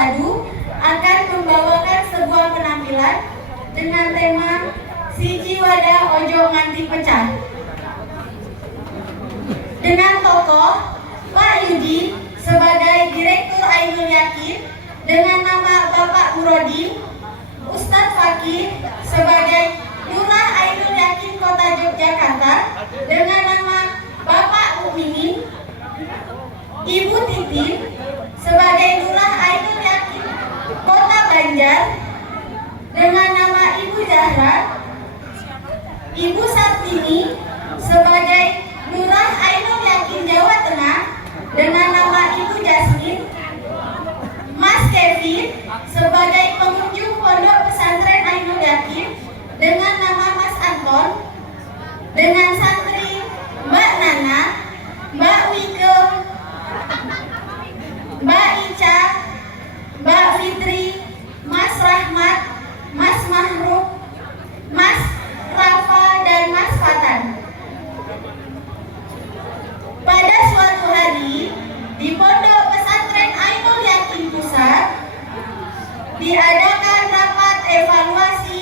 Adu akan membawakan sebuah penampilan dengan tema Siji Wadah Ojo Nganti Pecah. Dengan tokoh Pak Yudi sebagai Direktur Ainul Yakin dengan nama Bapak Murodin, Ustadz Fakih sebagai Lurah Ainul Yakin Kota Yogyakarta dengan nama Bapak Mukminin, Ibu Titin sebagai Lurah Ainul Yakin Kota Banjar dengan nama Ibu Zahra, Ibu Sartini sebagai Lurah Ainul Yakin Jawa Tengah dengan nama Ibu Jasmine, Mas Kevin sebagai pengunjung Pondok Pesantren Ainul Yakin dengan nama Mas Anton, dengan santri Mbak Nana, Mbak Wike, Mbak Ica, Mbak Fitri, Mas Rahmat, Mas Mahruk, Mas Rafa, dan Mas Fatan. Pada suatu hari di Pondok Pesantren Ainul Yakin Pusat diadakan rapat evaluasi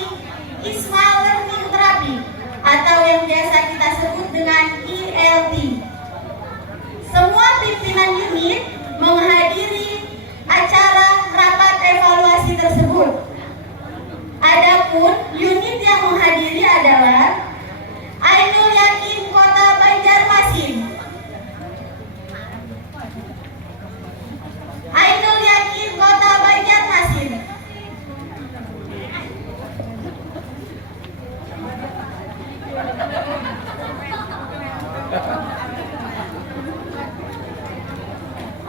ISMA Learning Therapy atau yang biasa kita sebut dengan ILT. Semua pimpinan unit menghadiri acara rapat evaluasi tersebut. Adapun unit yang menghadiri adalah Ainul Yakin Kota Banjarmasin, Ainul Yakin Kota Banjarmasin.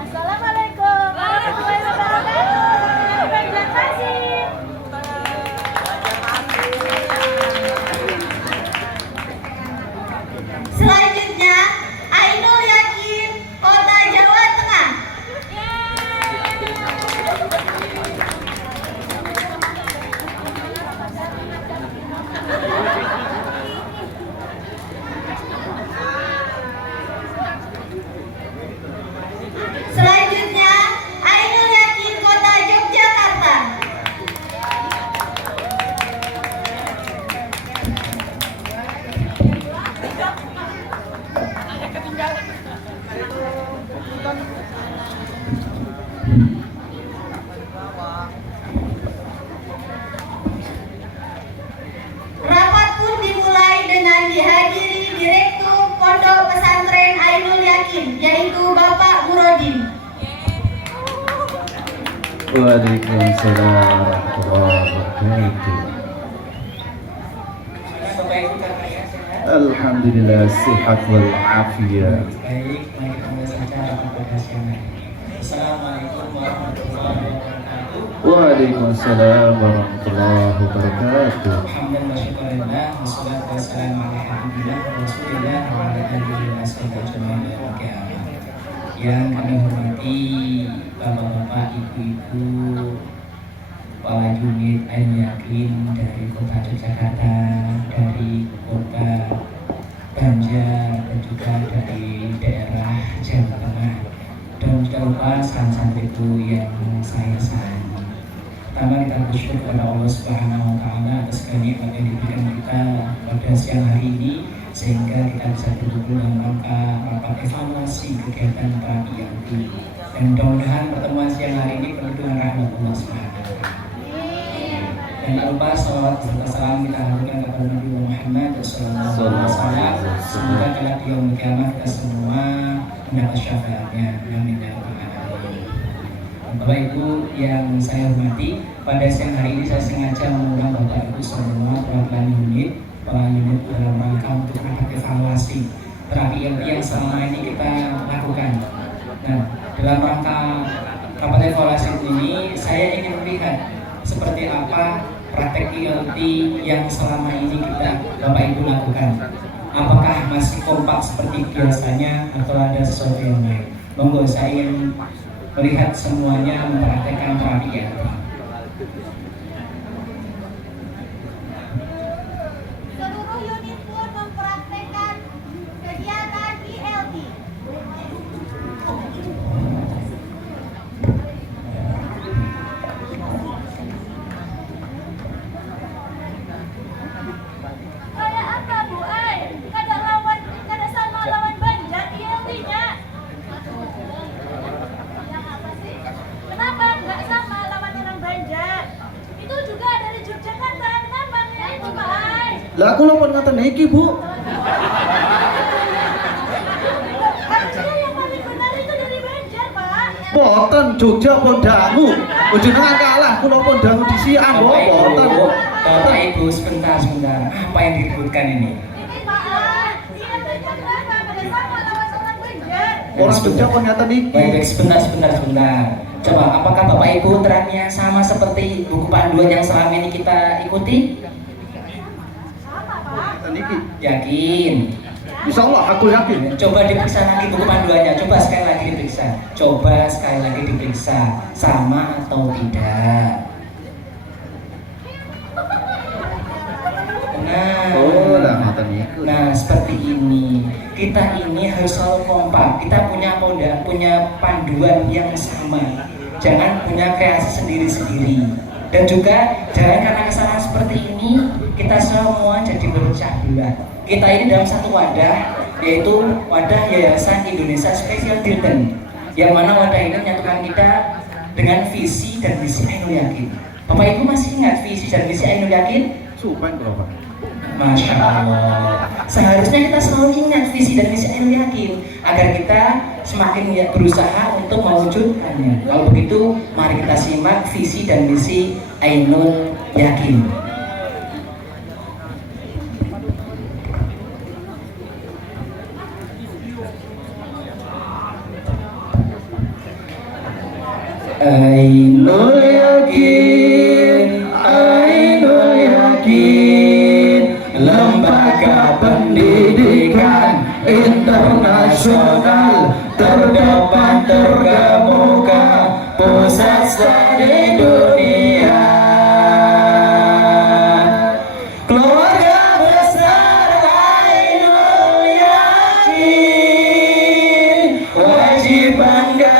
Assalamualaikum warahmatullahi wabarakatuh. Banjarmasin. Selanjutnya Ainul Yakin Kota Jawa Tengah. Selanjutnya Ainul Yakin Kota Yogyakarta. Rapat pun dimulai dengan dihadiri Direktur Pondok Pesantren Ainul Yakin, yaitu Bapak Murodin. Waalaikumsalam warahmatullahi wabarakatuh. Alhamdulillah sehat wal afiyat. Baik, mari kita mulai saja rapat pada siang hari. Assalamualaikum warahmatullahi wabarakatuh. Waalaikumsalam warahmatullahi wabarakatuh. Alhamdulillah, syukurillah, wassalatu wassalamu ala habibina Rasulillah wa ala alihi wa sahbihi ajmain ila yaumil qiyamah. Yang kami hormati Bapak-bapak, Ibu-ibu, Kepala Unit Ainul Yakin dari Kota Yogyakarta, dari Kota Banjar, dan juga dari daerah Jawa Tengah, dan tidak lupa santri-santriku yang saya sayangi. Pertama, kita bersyukur kepada Allah Subhanahu wa Ta'ala atas kenikmatan yang diberikan kita pada siang hari ini, sehingga kita bisa berkumpul dalam rangka rapat evaluasi kegiatan terapi yang ini. Dan mudah-mudahan pertemuan siang hari ini penuh dengan rahmat Allah Subhanahu wa Ta'ala. Dan tak lupa salawat serta salam kita haturkan kepada Nabi Muhammad sallallahu alaihi wasallam. Semoga kelak di yaumul qiyamah kita semua mendapat syafaatnya. Amin ya rabbal alamin. Bapak Ibu yang saya hormati, pada siang hari ini saya sengaja mengundang Bapak Ibu semua perwakilan unit, kepala unit dalam rangka untuk rapat evaluasi terapi yang selama ini kita lakukan. Nah, dalam rangka rapat evaluasi ini saya ingin melihat seperti apa praktek ILT yang selama ini kita Bapak Ibu lakukan. Apakah masih kompak seperti biasanya atau ada sesuatu yang lain? Monggo, saya ingin melihat semuanya mempraktekkan terapi ILT. Seluruh unit pun mempraktekkan kegiatan ILT. Lah kula pun ngaten niki, Bu. Kan dia yang paling benar itu dari Banjar, Pak. Boten Jogja pun dangu. Jenengan kalah kula pun dangu disian, boten. Bapak Ibu sebentar. Apa yang diributkan ini? Ini Pak, dia Banjar berapa? Pada sama lawan orang Banjar. Orang Jogja pun ngaten niki. Baik, sebentar. Coba, apakah Bapak Ibu terangnya sama seperti buku panduan yang selama ini kita ikuti? Sama, Pak. Ngaten niki. Yakin? Insya Allah aku yakin. Coba diperiksa lagi buku panduannya. Coba sekali lagi diperiksa. Sama atau tidak? Nah, seperti ini. Kita ini harus selalu kompak. Kita punya panduan yang sama. Jangan punya kreasi sendiri-sendiri. Dan juga jangan karena kesalahan seperti ini kita semua jadi berpecah belah. Kita ini dalam satu wadah, yaitu wadah Yayasan Indonesia Special Children, yang mana wadah ini menyatukan kita dengan visi dan misi Ainul Yakin. Bapak Ibu masih ingat visi dan misi Ainul Yakin? Sumpah berapa? Masya Allah. Seharusnya kita selalu ingat visi dan misi Ainul Yakin agar kita semakin berusaha untuk mewujudkannya. Kalau begitu, mari kita simak visi dan misi Ainul Yakin. Ainul Yakin, lembaga pendidikan internasional terdepan terkemuka, pusat studi dunia. Keluarga besar Ainul Yakin, wajib bangga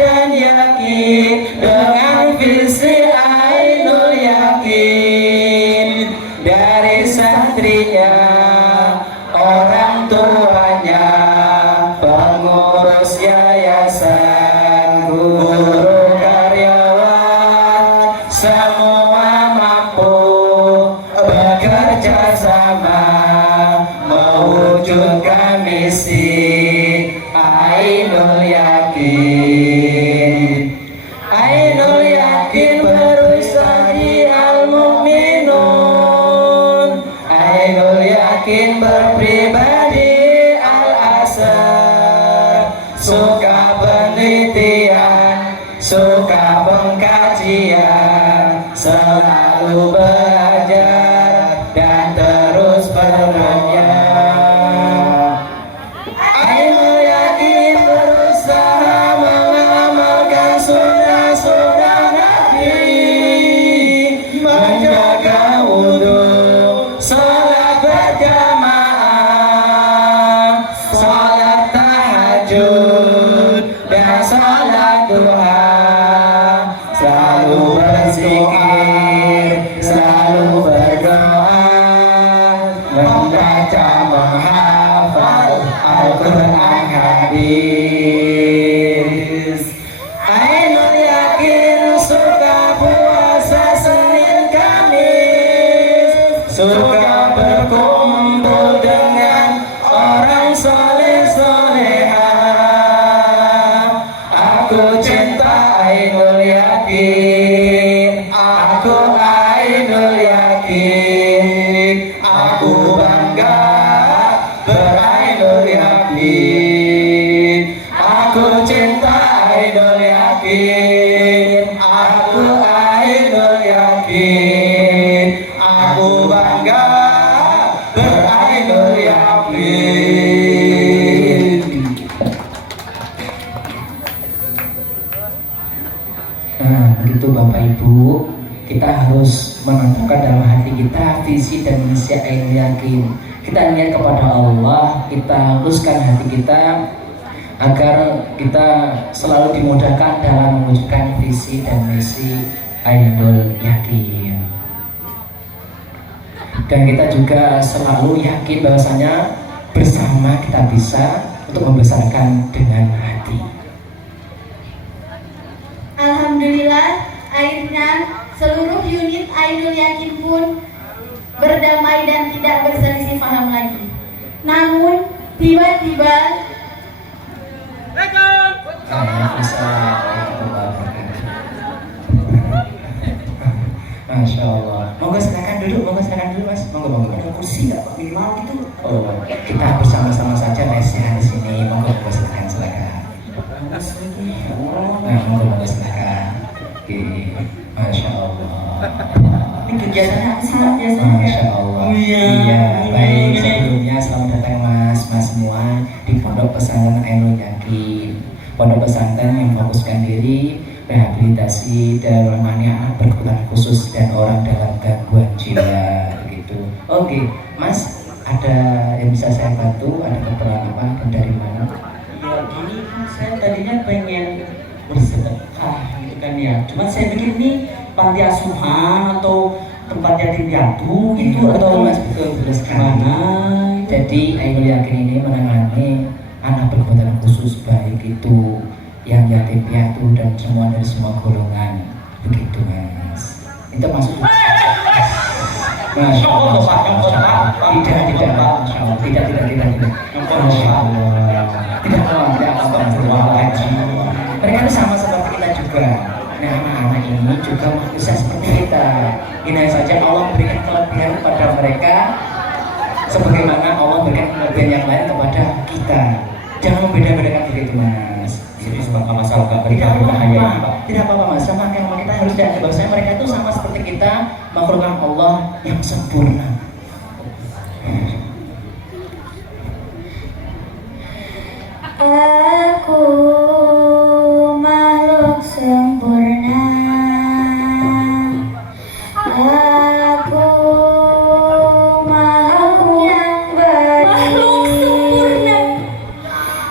dan yakin dengan visi Ainul Yakin. Dari santrinya, orang tuanya, pengurus yayasan, guru karyawan, semua mampu bekerja sama mewujudkan misi Ainul Yakin. Ainul Yakin berusaha di Al-Mu'minun, Ainul Yakin berpribadi Al-Asar, suka penelitian, suka pengkajian, selalu belajar dan terus berkarya. Ainul Yakin berusaha mengamalkan sunnah-sunnah Nabi, menjaga wudhu, salat berjamaah, salat tahajud, dan salat duha, selalu berzikir, selalu berdoa, membaca menghafal Al-Quran hadis. Ainul Yakin suka puasa Senin Kamis, suka berkumpul dengan orang soleh soleha. Aku cinta Ainul Yakin, aku Ainul Yakin, aku bangga berainul yakin. Aku cinta Ainul Yakin, aku Ainul Yakin, aku bangga berainul yakin. Nah, begitu Bapak Ibu, kita harus menentukan dalam hati kita visi dan misi Ainul Yakin. Kita niat kepada Allah, kita haluskan hati kita agar kita selalu dimudahkan dalam mewujudkan visi dan misi Ainul Yakin. Dan kita juga selalu yakin bahwasanya bersama kita bisa untuk membesarkan dengan hati. Alhamdulillah, akhirnya seluruh unit Ainul Yakin pun berdamai dan tidak berselisih paham lagi. Namun tiba-tiba Masya Allah. Monggo silakan duduk, mas. Monggo. Ada kursi nggak Pak minimal itu? Oh, kita bersama-sama saja lesehan di sini. Monggo silakan. Nah, monggo silakan. Oke, Masya Allah. Ini kegiatannya apa sih Pak biasanya? Masya Allah. Oh iya. Iya, baik. Sebelumnya selamat datang mas semua di Pondok Pesantren Ainul Yakin. Pondok pesantren yang memfokuskan diri rehabilitasi dan menemani anak berkebutuhan khusus dan orang dalam gangguan jiwa begitu. Oke, mas, ada yang bisa saya bantu? Ada keperluan apa dan dari mana? Ya gini, saya tadinya pengen bersedekah gitu kan ya. Cuma saya pikir ini panti asuhan atau tempat yatim piatu gitu atau mas betul sekali. mana? Jadi Ainul Yakin ini menangani anak berkebutuhan khusus baik itu yang yatim piatu dan semua dari semua golongan begitu mas. Itu masuk. Masya Allah, tidak, tidak, Masya Allah, tidak. Masya Allah, tidak mereka itu sama seperti kita juga. Nah, anak-anak ini juga bisa seperti kita. Ini saja Allah berikan kelebihan kepada mereka, sebagaimana Allah berikan kelebihan yang lain kepada kita. Jangan membeda-bedakan begitu mas. Jadi sebab masalah gak berbahaya ini Pak. Tidak apa-apa mas, sama yang kita harus lihat bahwasanya mereka itu sama seperti kita, makhluk Allah yang sempurna. aku makhluk sempurna. Aku makhluk yang baik.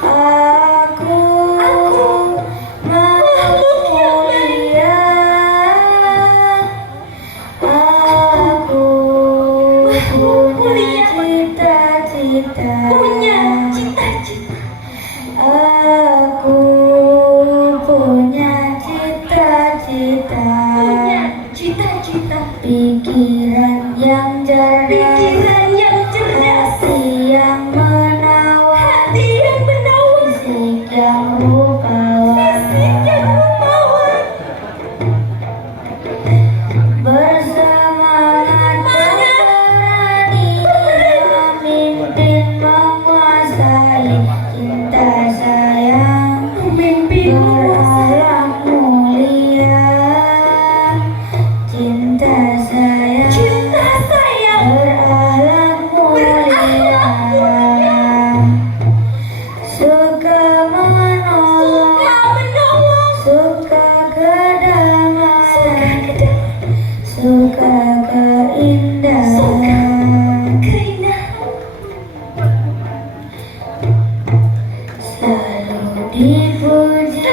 Aku makhluk mulia. Aku punya cita-cita. Aku punya cita-cita. Pikiran yang cerdas. Hati yang menawan. Fisik yang rupawan. Bersemangat berani memimpin menguasai. Cinta sayang berakhlak mulia. Cinta sayang berakhlak mulia. Suka menolong, suka kedamaian, suka keindahan. Selalu dipuji,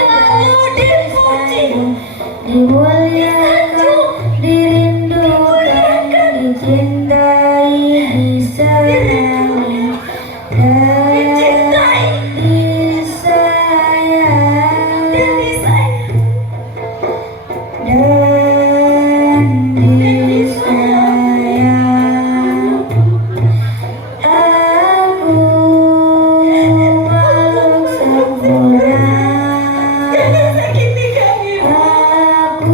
dimuliakan, dirindukan, dicintai, disayangi, dan disayang, dan disayang. Aku makhluk sempurna. Aku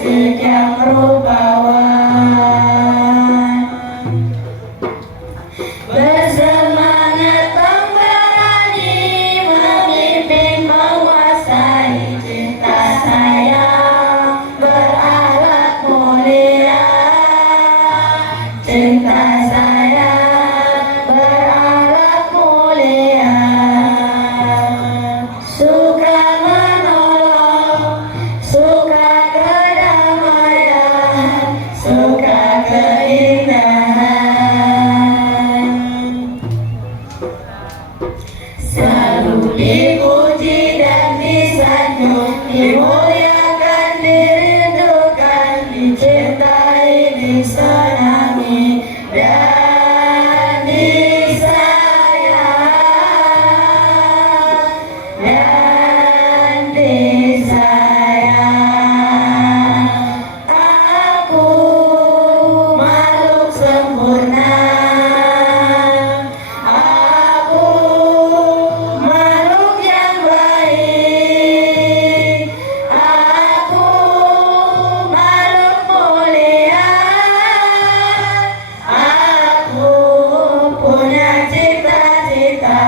musik yang rupawan. Bersemangat pemberani memimpin menguasai cinta sayang berakhlak mulia. Cinta sayang berakhlak mulia. Suka menolong, suka kedamaian, suka keindahan. Selalu dipuji dan disanjung, dimuliakan, dirindukan, dicintai, disenangi, dan disayang, dan disayang. Aku makhluk sempurna, aku makhluk yang baik, aku makhluk mulia, aku punya cita-cita,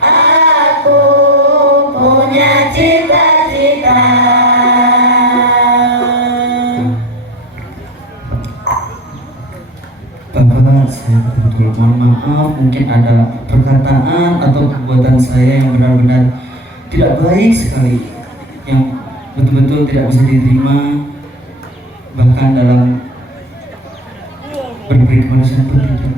aku punya cita-cita. Bapak, saya betul-betul mohon maaf, mungkin ada perkataan atau perbuatan saya yang benar-benar tidak baik sekali, yang betul-betul tidak bisa diterima, bahkan dalam berberi kemanusiaan pun tidak.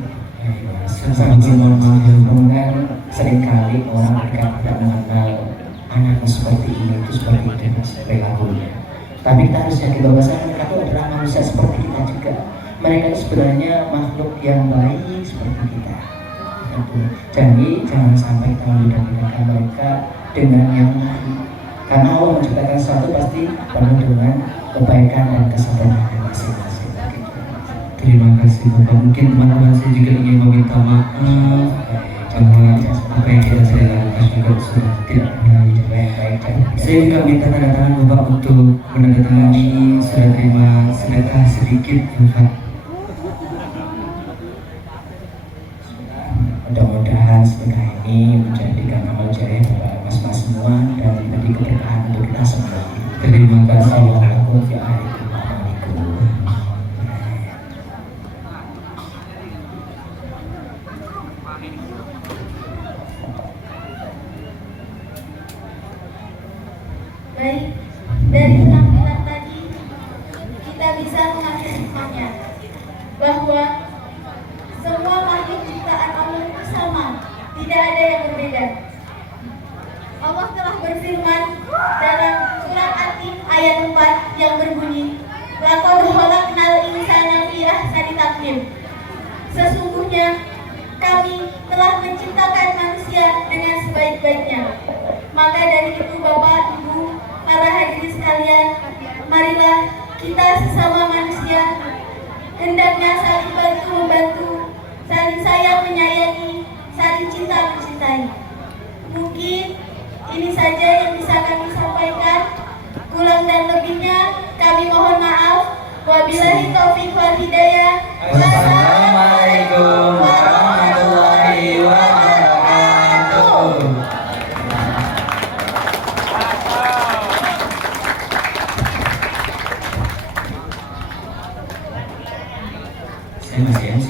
Saya betul mohon maaf ya Bapak. Kemudian seringkali orang ketika tidak mengenal anaknya seperti ini itu seperti itu mas perilakunya. Tapi kita harus yakin bahwasanya mereka itu adalah manusia seperti kita juga. Mereka itu sebenarnya makhluk yang baik seperti kita. Jadi jangan sampai kita membeda-bedakan mereka dengan yang lain. Karena Allah menciptakan sesuatu pasti penuh dengan kebaikan dan kesempurnaan masing-masing. Terima kasih Bapak. Mungkin teman-teman saya juga ingin meminta maaf bahwa apa yang sudah saya lakukan juga sudah tidak baik. Saya juga minta tanda tangan Bapak untuk menandatangani surat terima sedekah sedikit Bapak. Mudah-mudahan sedekah ini menjadikan amal jariah kepada mas-mas semua dan menjadi keberkahan untuk kita semua. Terima kasih. Wassalamualaikum warahmatullahi wabarakatuh. Baik, dari penampilan tadi kita bisa mengambil hikmahnya bahwa semua makhluk ciptaan Allah itu sama, tidak ada yang berbeda. Allah telah berfirman dalam surat At-Tin ayat 4 yang berbunyi, "Laqad khalaqnal insana fi ahsani taqwim." Sesungguhnya kami telah menciptakan manusia dengan sebaik-baiknya. Maka dari itu Bapak, Ibu, para hadirin sekalian, marilah kita sesama manusia hendaknya saling bantu-membantu, saling sayang menyayangi, saling cinta mencintai. Mungkin ini saja yang bisa kami sampaikan. Kurang dan lebihnya kami mohon maaf. Wabillahi taufiq wal hidayah. Wassalamualaikum warahmatullahi wabarakatuh. Saya masih MC.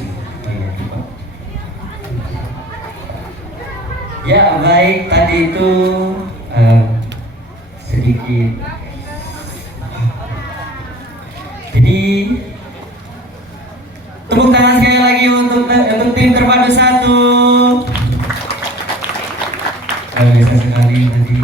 Ya baik, tadi itu sedikit. Jadi tepuk tangan sekali lagi untuk tim terpadu 1. Luar biasa sekali tadi.